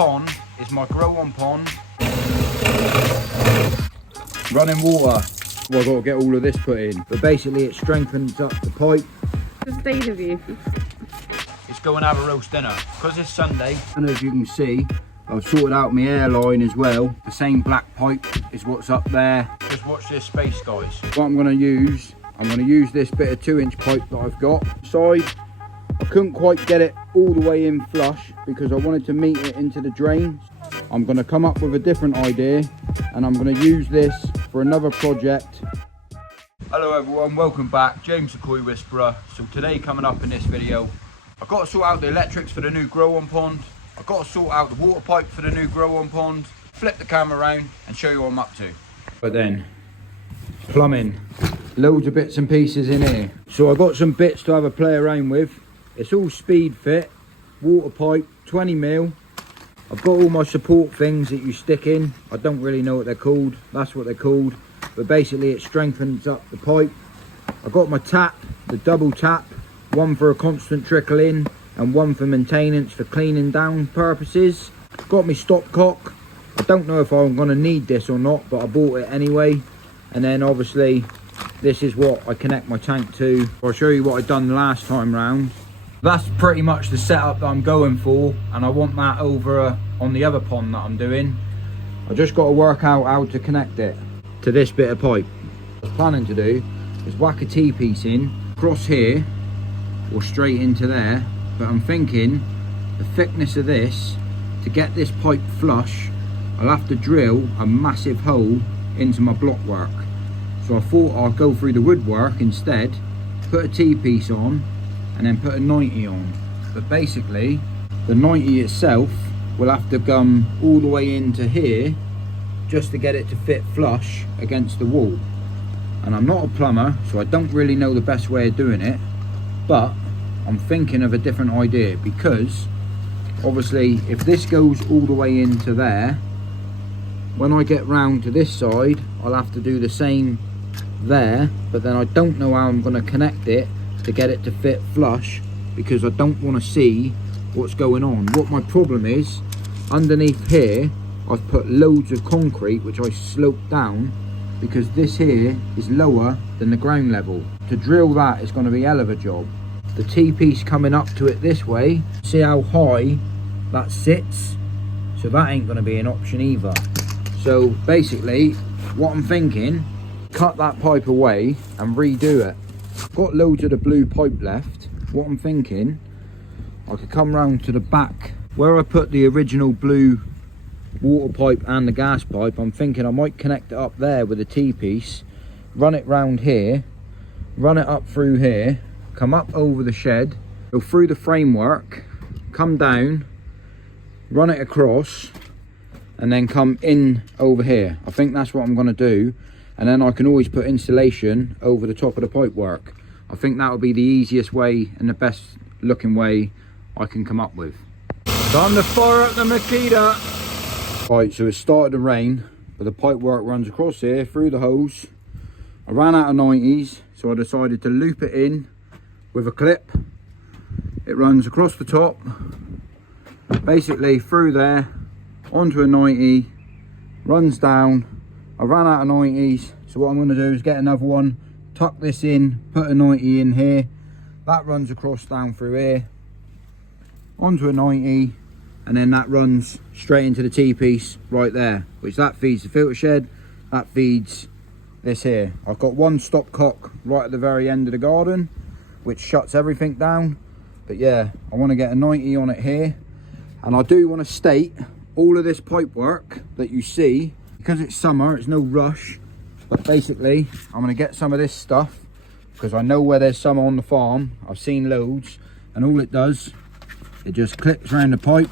pond is my grow on pond. Running water. Well, I've got to get all of this put in. But basically it strengthens up the pipe. The state of you. Let's go and have a roast dinner. Because it's Sunday, and as you can see, I've sorted out my airline as well. The same black pipe is what's up there. Just watch this space, guys. What I'm going to use this bit of 2-inch pipe that I've got. Side, I couldn't quite get it all the way in flush because I wanted to meet it into the drain. I'm going to come up with a different idea and I'm going to use this for another project. Hello everyone, welcome back. James the Koi Whisperer. So today, coming up in this video, I've got to sort out the electrics for the new grow on pond. I've got to sort out the water pipe for the new grow on pond. Flip the camera around and show you what I'm up to. But then, plumbing. Loads of bits and pieces in here. So I've got some bits to have a play around with. It's all speed fit, water pipe, 20mm. I've got all my support things that you stick in. I don't really know what they're called. That's what they're called. But basically it strengthens up the pipe. I've got my tap, the double tap. One for a constant trickle in and one for maintenance for cleaning down purposes. Got my stopcock. I don't know if I'm going to need this or not, but I bought it anyway. And then obviously this is what I connect my tank to. I'll show you what I done last time round. That's pretty much the setup that I'm going for, and I want that over on the other pond that I'm doing. I just got to work out how to connect it to this bit of pipe. What I was planning to do is whack a T-piece in, across here, or straight into there, but I'm thinking the thickness of this, to get this pipe flush, I'll have to drill a massive hole into my block work. So I thought I'd go through the woodwork instead, put a T-piece on, and then put a 90 on. But basically the 90 itself will have to come all the way into here just to get it to fit flush against the wall. And I'm not a plumber, so I don't really know the best way of doing it, but I'm thinking of a different idea, because obviously if this goes all the way into there, when I get round to this side I'll have to do the same there, but then I don't know how I'm going to connect it to get it to fit flush, because I don't want to see what's going on. What my problem is, underneath here I've put loads of concrete which I sloped down, because this here is lower than the ground level. To drill that is going to be a hell of a job. The T-piece coming up to it this way, see how high that sits, so that ain't going to be an option either. So basically what I'm thinking, cut that pipe away and redo it. Got loads of the blue pipe left. What I'm thinking, I could come round to the back where I put the original blue water pipe and the gas pipe. I'm thinking I might connect it up there with a T-piece, run it round here, run it up through here, come up over the shed, go through the framework, come down, run it across, and then come in over here. I think that's what I'm going to do, and then I can always put insulation over the top of the pipe work. I think that will be the easiest way and the best looking way I can come up with. Time to fire up the Makita. Right, so it started to rain, but the pipe work runs across here through the hose. I ran out of 90s, so I decided to loop it in with a clip. It runs across the top, basically through there, onto a 90, runs down. I ran out of 90s, so what I'm going to do is get another one, tuck this in, put a 90 in here. That runs across down through here, onto a 90, and then that runs straight into the T-piece right there, which that feeds the filter shed, that feeds this here. I've got one stopcock right at the very end of the garden, which shuts everything down. But yeah, I want to get a 90 on it here, and I do want to state all of this pipe work that you see, because it's summer, it's no rush, but basically I'm going to get some of this stuff because I know where there's some on the farm. I've seen loads, and all it does, it just clips around the pipe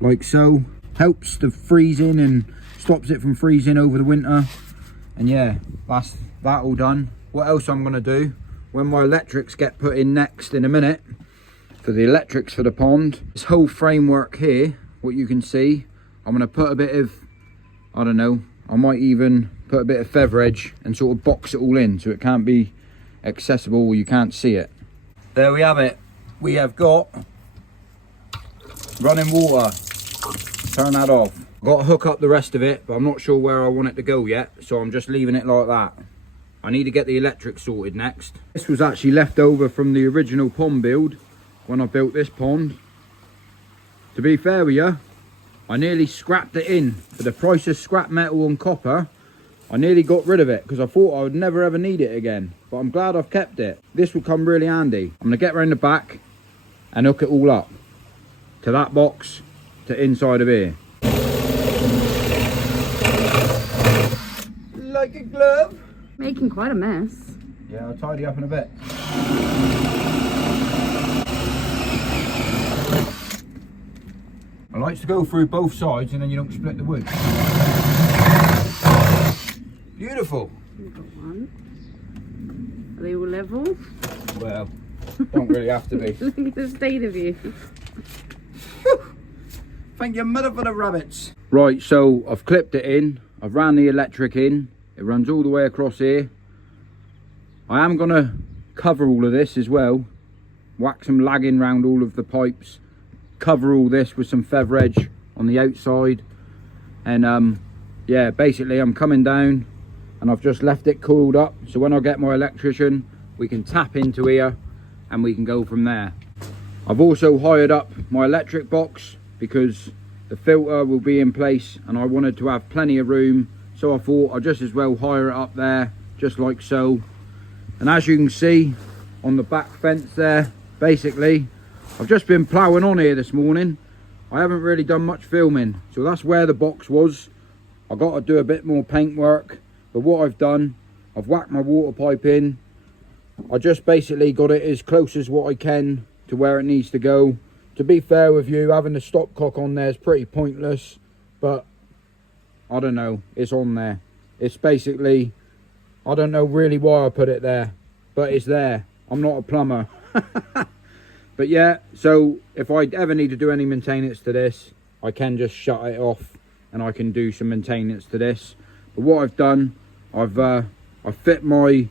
like so, helps the freezing and stops it from freezing over the winter. And yeah, that's that all done. What else I'm going to do when my electrics get put in next in a minute, for the electrics for the pond, this whole framework here, what you can see, I'm going to put a bit of, I don't know, I might even put a bit of feather edge and sort of box it all in so it can't be accessible or you can't see it. There we have it. We have got running water. turn that off. Got to hook up the rest of it, but I'm not sure where I want it to go yet, so I'm just leaving it like that. I need to get the electric sorted next. This was actually left over from the original pond build when I built this pond. To be fair with you, I nearly scrapped it in. For the price of scrap metal and copper, I nearly got rid of it because I thought I would never ever need it again. But I'm glad I've kept it. This will come really handy. I'm going to get round the back and hook it all up to that box to inside of here. Like a glove. Making quite a mess. Yeah, I'll tidy up in a bit. I like to go through both sides and then you don't split the wood. Beautiful. We've got one. Are they all level? Well, don't really have to be. Look at the state of you. Thank your mother for the rabbits. Right, so I've clipped it in. I've ran the electric in. It runs all the way across here. I am going to cover all of this as well. Whack some lagging round all of the pipes. Cover all this with some feather edge on the outside. And yeah, basically I'm coming down and I've just left it cooled up. So when I get my electrician, we can tap into here and we can go from there. I've also hired up my electric box because the filter will be in place and I wanted to have plenty of room. So I thought I'd just as well hire it up there, just like so. And as you can see on the back fence there, basically, I've just been ploughing on here this morning. I haven't really done much filming. So that's where the box was. I've got to do a bit more paint work. But what I've done, I've whacked my water pipe in. I just basically got it as close as what I can to where it needs to go. To be fair with you, having the stopcock on there is pretty pointless. But I don't know, it's on there. It's basically, I don't know really why I put it there, but it's there. I'm not a plumber. But yeah, so if I ever need to do any maintenance to this, I can just shut it off and I can do some maintenance to this. But what I've done, I've fit my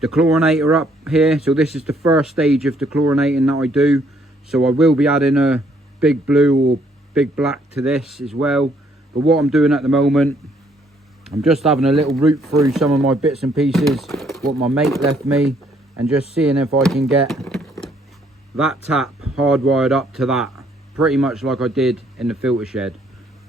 dechlorinator up here. So this is the first stage of dechlorinating that I do. So I will be adding a big blue or big black to this as well. But what I'm doing at the moment, I'm just having a little root through some of my bits and pieces, what my mate left me, and just seeing if I can get that tap hardwired up to that, pretty much like I did in the filter shed.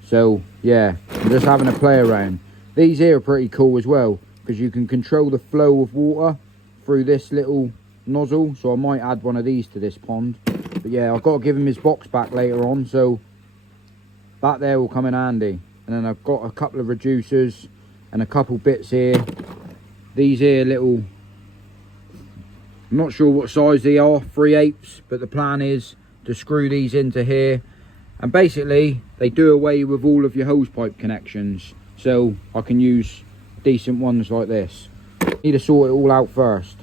So yeah, I'm just having a play around. These here are pretty cool as well, because you can control the flow of water through this little nozzle. So I might add one of these to this pond. But yeah, I've got to give him his box back later on, so that there will come in handy. And then I've got a couple of reducers and a couple bits here. These here little, I'm not sure what size they are, 3/8, but the plan is to screw these into here. And basically, they do away with all of your hose pipe connections. So I can use decent ones like this. Need to sort it all out first.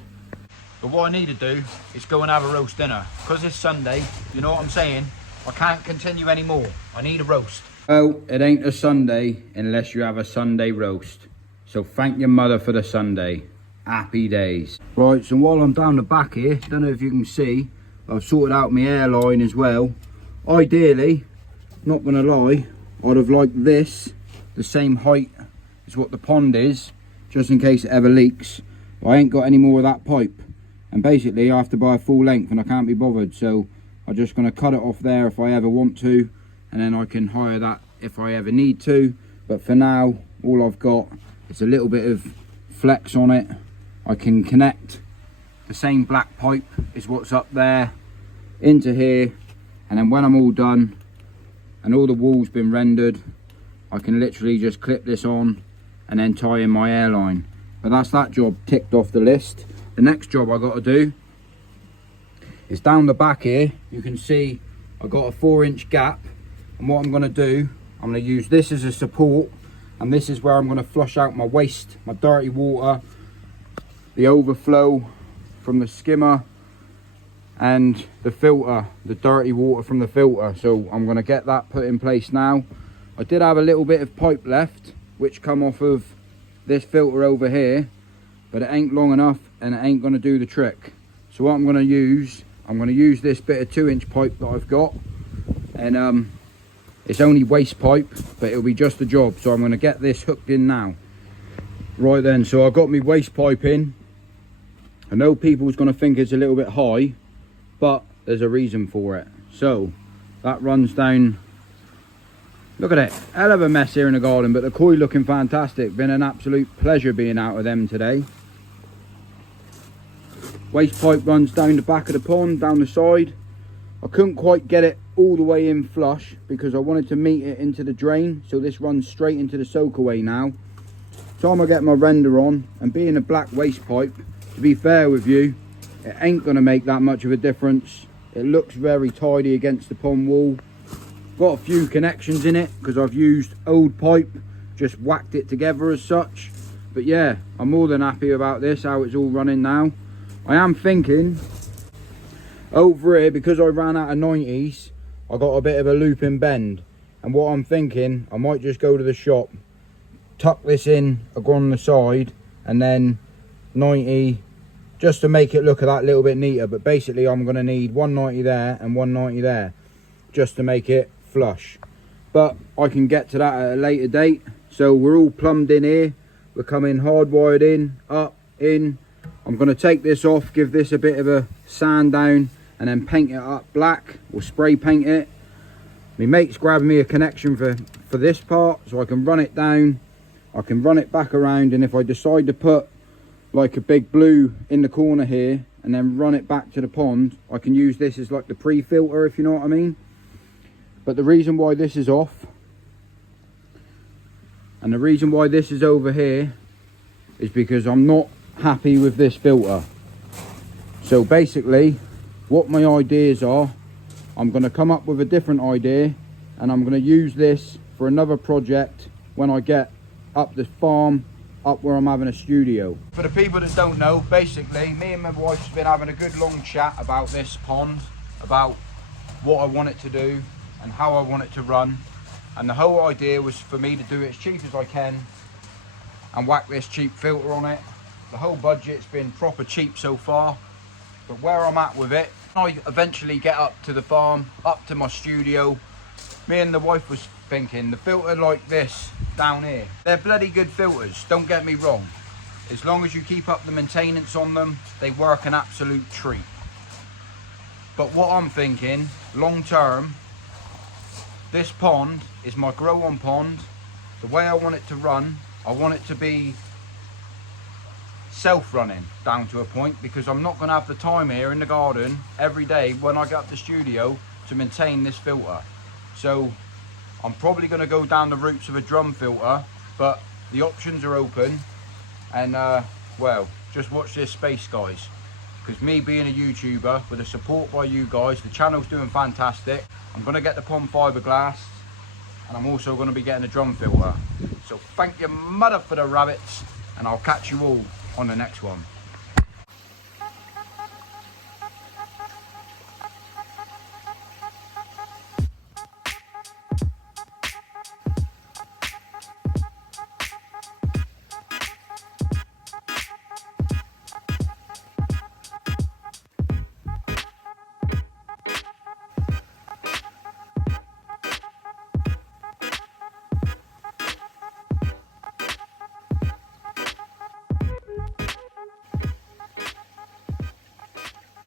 But what I need to do is go and have a roast dinner. Because it's Sunday, you know what I'm saying? I can't continue anymore. I need a roast. Oh, it ain't a Sunday unless you have a Sunday roast. So thank your mother for the Sunday. Happy days. Right, so while I'm down the back here, don't know if you can see, I've sorted out my airline as well. Ideally, not gonna lie, I'd have liked this, the same height as what the pond is, just in case it ever leaks. But I ain't got any more of that pipe. And basically I have to buy a full length and I can't be bothered. So I'm just gonna cut it off there if I ever want to. And then I can hire that if I ever need to. But for now, all I've got is a little bit of flex on it. I can connect the same black pipe is what's up there into here, and then when I'm all done and all the wall's been rendered, I can literally just clip this on and then tie in my airline. But that's that job ticked off the list. The next job I got to do is down the back here. You can see I got a 4-inch gap, and what I'm going to do, I'm going to use this as a support, and this is where I'm going to flush out my waste, my dirty water, the overflow from the skimmer and the filter, the dirty water from the filter. So I'm going to get that put in place now. I did have a little bit of pipe left which come off of this filter over here, but it ain't long enough and it ain't going to do the trick. So what I'm going to use this bit of 2-inch pipe that I've got, and It's only waste pipe, but it'll be just the job. So I'm going to get this hooked in now. Right then, so I've got my waste pipe in. I know people's going to think it's a little bit high, but there's a reason for it. So that runs down. Look at it, hell of a mess here in the garden, but the koi looking fantastic. Been an absolute pleasure being out with them today. Waste pipe runs down the back of the pond, down the side. I couldn't quite get it all the way in flush because I wanted to meet it into the drain, so this runs straight into the soakaway now. Time I get my render on, and being a black waste pipe, to be fair with you, it ain't going to make that much of a difference. It looks very tidy against the pond wall. Got a few connections in it because I've used old pipe, just whacked it together as such. But yeah, I'm more than happy about this, how it's all running now. I am thinking over here, because I ran out of 90s, I got a bit of a looping bend, and what I'm thinking, I might just go to the shop, tuck this in on the side, and then 90 just to make it look a that little bit neater. But basically I'm going to need 190 there and 190 there just to make it flush, but I can get to that at a later date. So we're all plumbed in here, we're coming hardwired in, up, in. I'm going to take this off, give this a bit of a sand down, and then paint it up black, or spray paint it. My mate's grabbing me a connection for this part, so I can run it down, I can run it back around, and if I decide to put like a big blue in the corner here and then run it back to the pond, I can use this as like the pre-filter, if you know what I mean. But the reason why this is off, and the reason why this is over here, is because I'm not happy with this filter. So basically what my ideas are, I'm going to come up with a different idea, and I'm going to use this for another project when I get up the farm, up where I'm having a studio. For the people that don't know, basically me and my wife's been having a good long chat about this pond, about what I want it to do and how I want it to run, and the whole idea was for me to do it as cheap as I can and whack this cheap filter on it. The whole budget's been proper cheap so far, but where I'm at with it, I eventually get up to the farm, up to my studio, me and the wife was thinking the filter like this down here, they're bloody good filters, don't get me wrong. As long as you keep up the maintenance on them, they work an absolute treat. But what I'm thinking, long term, this pond is my grow on pond. The way I want it to run, I want it to be self-running down to a point, because I'm not going to have the time here in the garden every day when I get up the studio to maintain this filter. So I'm probably going to go down the routes of a drum filter, but the options are open. And well, just watch this space, guys, because me being a YouTuber with the support by you guys, the channel's doing fantastic. I'm going to get the pond fiberglass, and I'm also going to be getting a drum filter. So thank your mother for the rabbits, and I'll catch you all on the next one.